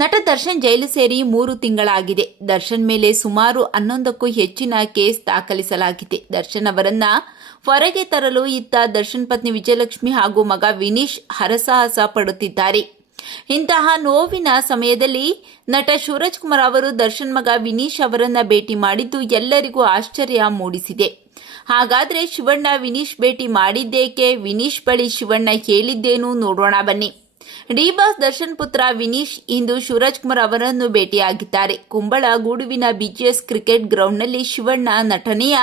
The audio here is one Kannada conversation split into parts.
ನಟ ದರ್ಶನ್ ಜೈಲು ಸೇರಿ ಮೂರು ತಿಂಗಳಾಗಿದೆ. ದರ್ಶನ್ ಮೇಲೆ ಸುಮಾರು ಹನ್ನೊಂದಕ್ಕೂ ಹೆಚ್ಚಿನ ಕೇಸ್ ದಾಖಲಿಸಲಾಗಿದೆ. ದರ್ಶನ್ ಅವರನ್ನ ಹೊರಗೆ ತರಲು ಇತ್ತ ದರ್ಶನ್ ಪತ್ನಿ ವಿಜಯಲಕ್ಷ್ಮಿ ಹಾಗೂ ಮಗ ವಿನೀಶ್ ಹರಸಾಹಸ ಪಡುತ್ತಿದ್ದಾರೆ. ಇಂತಹ ನೋವಿನ ಸಮಯದಲ್ಲಿ ನಟ ಶಿವರಾಜ್ ಕುಮಾರ್ ಅವರು ದರ್ಶನ್ ಮಗ ವಿನೀಶ್ ಅವರನ್ನ ಭೇಟಿ ಮಾಡಿದ್ದು ಎಲ್ಲರಿಗೂ ಆಶ್ಚರ್ಯ ಮೂಡಿಸಿದೆ. ಹಾಗಾದ್ರೆ ಶಿವಣ್ಣ ವಿನೀಶ್ ಭೇಟಿ ಮಾಡಿದ್ದೇಕೆ? ವಿನೀಶ್ ಬಳಿ ಶಿವಣ್ಣ ಹೇಳಿದ್ದೇನು ನೋಡೋಣ ಬನ್ನಿ. ಡಿ ಬಾಸ್ ದರ್ಶನ್ ಪುತ್ರ ವಿನೀಶ್ ಇಂದು ಸೂರಜ್ ಕುಮಾರ್ ಅವರನ್ನು ಭೇಟಿಯಾಗಿದ್ದಾರೆ. ಕುಂಬಳ ಗೂಡುವಿನ ಬಿಜಿಎಸ್ ಕ್ರಿಕೆಟ್ ಗ್ರೌಂಡ್ನಲ್ಲಿ ಶಿವಣ್ಣ ನಟನೆಯ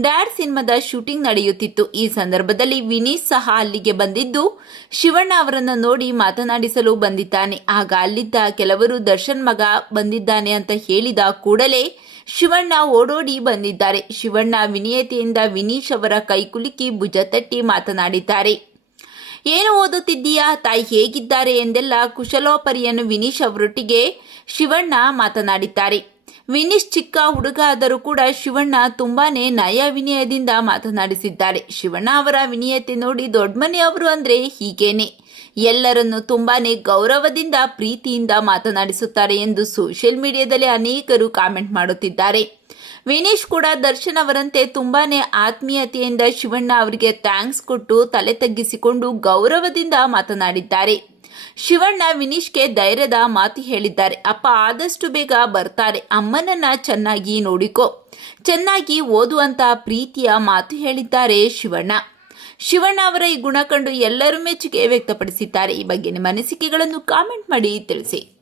ಡ್ಯಾಡ್ ಸಿನಿಮಾದ ಶೂಟಿಂಗ್ ನಡೆಯುತ್ತಿತ್ತು. ಈ ಸಂದರ್ಭದಲ್ಲಿ ವಿನೀಶ್ ಸಹ ಅಲ್ಲಿಗೆ ಬಂದಿದ್ದು, ಶಿವಣ್ಣ ಅವರನ್ನು ನೋಡಿ ಮಾತನಾಡಿಸಲು ಬಂದಿದ್ದಾನೆ. ಆಗ ಅಲ್ಲಿದ್ದ ಕೆಲವರು ದರ್ಶನ್ ಮಗ ಬಂದಿದ್ದಾನೆ ಅಂತ ಹೇಳಿದ ಕೂಡಲೇ ಶಿವಣ್ಣ ಓಡೋಡಿ ಬಂದಿದ್ದಾರೆ. ಶಿವಣ್ಣ ವಿನಯತೆಯಿಂದ ವಿನೀಶ್ ಅವರ ಕೈಕುಲುಕಿ ಭುಜ ತಟ್ಟಿ ಮಾತನಾಡಿದ್ದಾರೆ. ಏನು ಓದುತ್ತಿದ್ದೀಯಾ? ತಾಯಿ ಹೇಗಿದ್ದಾರೆ ಎಂದೆಲ್ಲ ಕುಶಲೋಪರಿಯನ್ನು ವಿನೀಶ್ ಅವರೊಟ್ಟಿಗೆ ಶಿವಣ್ಣ ಮಾತನಾಡಿದ್ದಾರೆ. ವಿನೀಶ್ ಚಿಕ್ಕ ಹುಡುಗ ಆದರೂ ಕೂಡ ಶಿವಣ್ಣ ತುಂಬಾನೇ ನಯ ವಿನಯದಿಂದ ಮಾತನಾಡಿಸಿದ್ದಾರೆ. ಶಿವಣ್ಣ ಅವರ ವಿನಯತೆ ನೋಡಿ ದೊಡ್ಡಮನೆಯವರು ಅಂದ್ರೆ ಹೀಗೇನೆ. ಎಲ್ಲರನ್ನು ತುಂಬಾನೇ ಗೌರವದಿಂದ, ಪ್ರೀತಿಯಿಂದ ಮಾತನಾಡಿಸುತ್ತಾರೆ ಎಂದು ಸೋಷಿಯಲ್ ಮೀಡಿಯಾದಲ್ಲಿ ಅನೇಕರು ಕಾಮೆಂಟ್ ಮಾಡುತ್ತಿದ್ದಾರೆ. ವಿನೀಶ್ ಕೂಡ ದರ್ಶನ್ ಅವರಂತೆ ತುಂಬಾನೇ ಆತ್ಮೀಯತೆಯಿಂದ ಶಿವಣ್ಣ ಅವರಿಗೆ ಥ್ಯಾಂಕ್ಸ್ ಕೊಟ್ಟು ತಲೆ ತಗ್ಗಿಸಿಕೊಂಡು ಗೌರವದಿಂದ ಮಾತನಾಡಿದ್ದಾರೆ. ಶಿವಣ್ಣ ವಿನೀಶ್ಗೆ ಧೈರ್ಯದ ಮಾತು ಹೇಳಿದ್ದಾರೆ. ಅಪ್ಪ ಆದಷ್ಟು ಬೇಗ ಬರ್ತಾರೆ. ಅಮ್ಮನನ್ನ ಚೆನ್ನಾಗಿ ನೋಡಿಕೋ. ಚೆನ್ನಾಗಿ ಓದುವಂತ ಪ್ರೀತಿಯ ಮಾತು ಹೇಳಿದ್ದಾರೆ ಶಿವಣ್ಣ. ಶಿವಣ್ಣ ಅವರ ಈ ಗುಣ ಕಂಡು ಎಲ್ಲರೂ ಮೆಚ್ಚುಗೆ ವ್ಯಕ್ತಪಡಿಸಿದ್ದಾರೆ. ಈ ಬಗ್ಗೆ ನಿಮ್ಮ ಅನಿಸಿಕೆಗಳನ್ನು ಕಾಮೆಂಟ್ ಮಾಡಿ ತಿಳಿಸಿ.